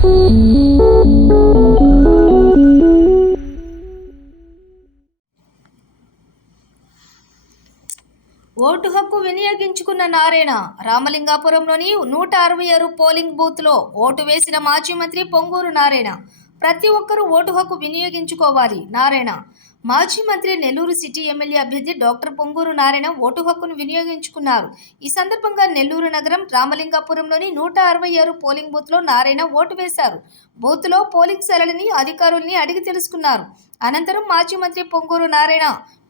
Vote హక్కు వినియోగించుకున్న Narayana రామలింగాపురంలోని 166 polling బూత్లో vote వేసిన మాజీ మంత్రి పొంగూరు నారాయణ. ప్రతి ఒక్కరూ ఓటు హక్కు వినియోగించుకోవాలి. నారాయణ మాజీ మంత్రి నెల్లూరు సిటీ ఎమ్మెల్యే అభ్యర్థి డాక్టర్ పొంగూరు నారాయణ ఓటు హక్కును వినియోగించుకున్నారు. ఈ సందర్భంగా నెల్లూరు నగరం రామలింగాపురంలోని 166 పోలింగ్ బూత్లో నారాయణ ఓటు వేశారు. బూత్లో పోలింగ్ సరళిని అధికారుల్ని అడిగి తెలుసుకున్నారు. అనంతరం మాజీ మంత్రి పొంగూరు నారాయణ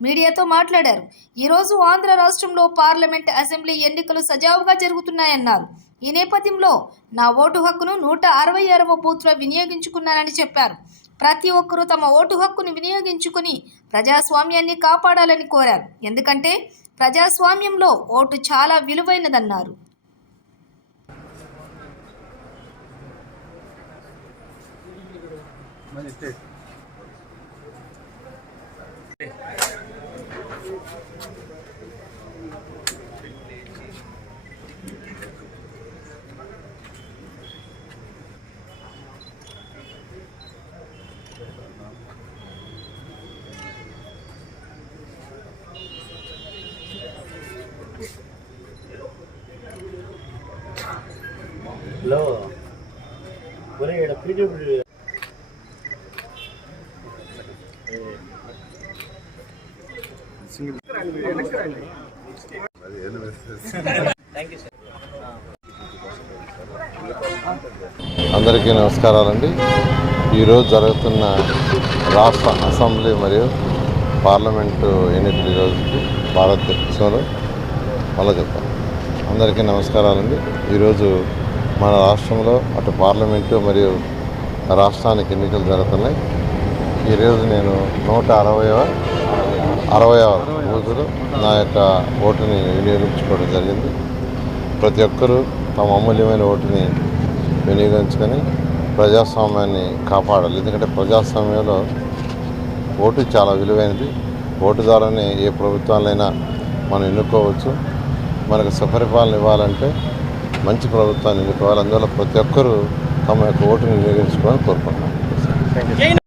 మీడియాతో మాట్లాడారు. ఈరోజు ఆంధ్ర రాష్ట్రంలో పార్లమెంట్, అసెంబ్లీ ఎన్నికలు సజావుగా జరుగుతున్నాయన్నారు. ఈ నేపథ్యంలో నా ఓటు హక్కును 166వ బూత్లో వినియోగించుకున్నానని చెప్పారు. ప్రతి ఒక్కరూ తమ ఓటు హక్కును వినియోగించుకుని ప్రజాస్వామ్యాన్ని కాపాడాలని కోరారు. ఎందుకంటే ప్రజాస్వామ్యంలో ఓటు చాలా విలువైనదన్నారు. హలో ఒరే ఇక్కడ పీడబ్ల్యూ అందరికీ నమస్కారాలండి. ఈరోజు జరుగుతున్న రాష్ట్ర అసెంబ్లీ మరియు పార్లమెంటు ఎన్నికల రోజుకి భారతదేశంలో మళ్ళీ చెప్తాం. అందరికీ నమస్కారాలండి. ఈరోజు మన రాష్ట్రంలో అటు పార్లమెంటు మరియు రాష్ట్రానికి ఎన్నికలు జరుగుతున్నాయి. ఈరోజు నేను 160వ బూతులో నా యొక్క ఓటుని వినియోగించుకోవడం జరిగింది. ప్రతి ఒక్కరూ తమ అమూల్యమైన ఓటుని వినియోగించుకొని ప్రజాస్వామ్యాన్ని కాపాడాలి. ఎందుకంటే ప్రజాస్వామ్యంలో ఓటు చాలా విలువైనది. ఓటు ద్వారానే ఏ ప్రభుత్వాలైనా మనం ఎన్నుకోవచ్చు. మనకు సుపరిపాలన ఇవ్వాలంటే మంచి ప్రభుత్వాన్ని ఎన్నుకోవాలి. అందువల్ల ప్రతి ఒక్కరూ తమ యొక్క ఓటుని వినియోగించుకోవాలని కోరుకుంటున్నాను.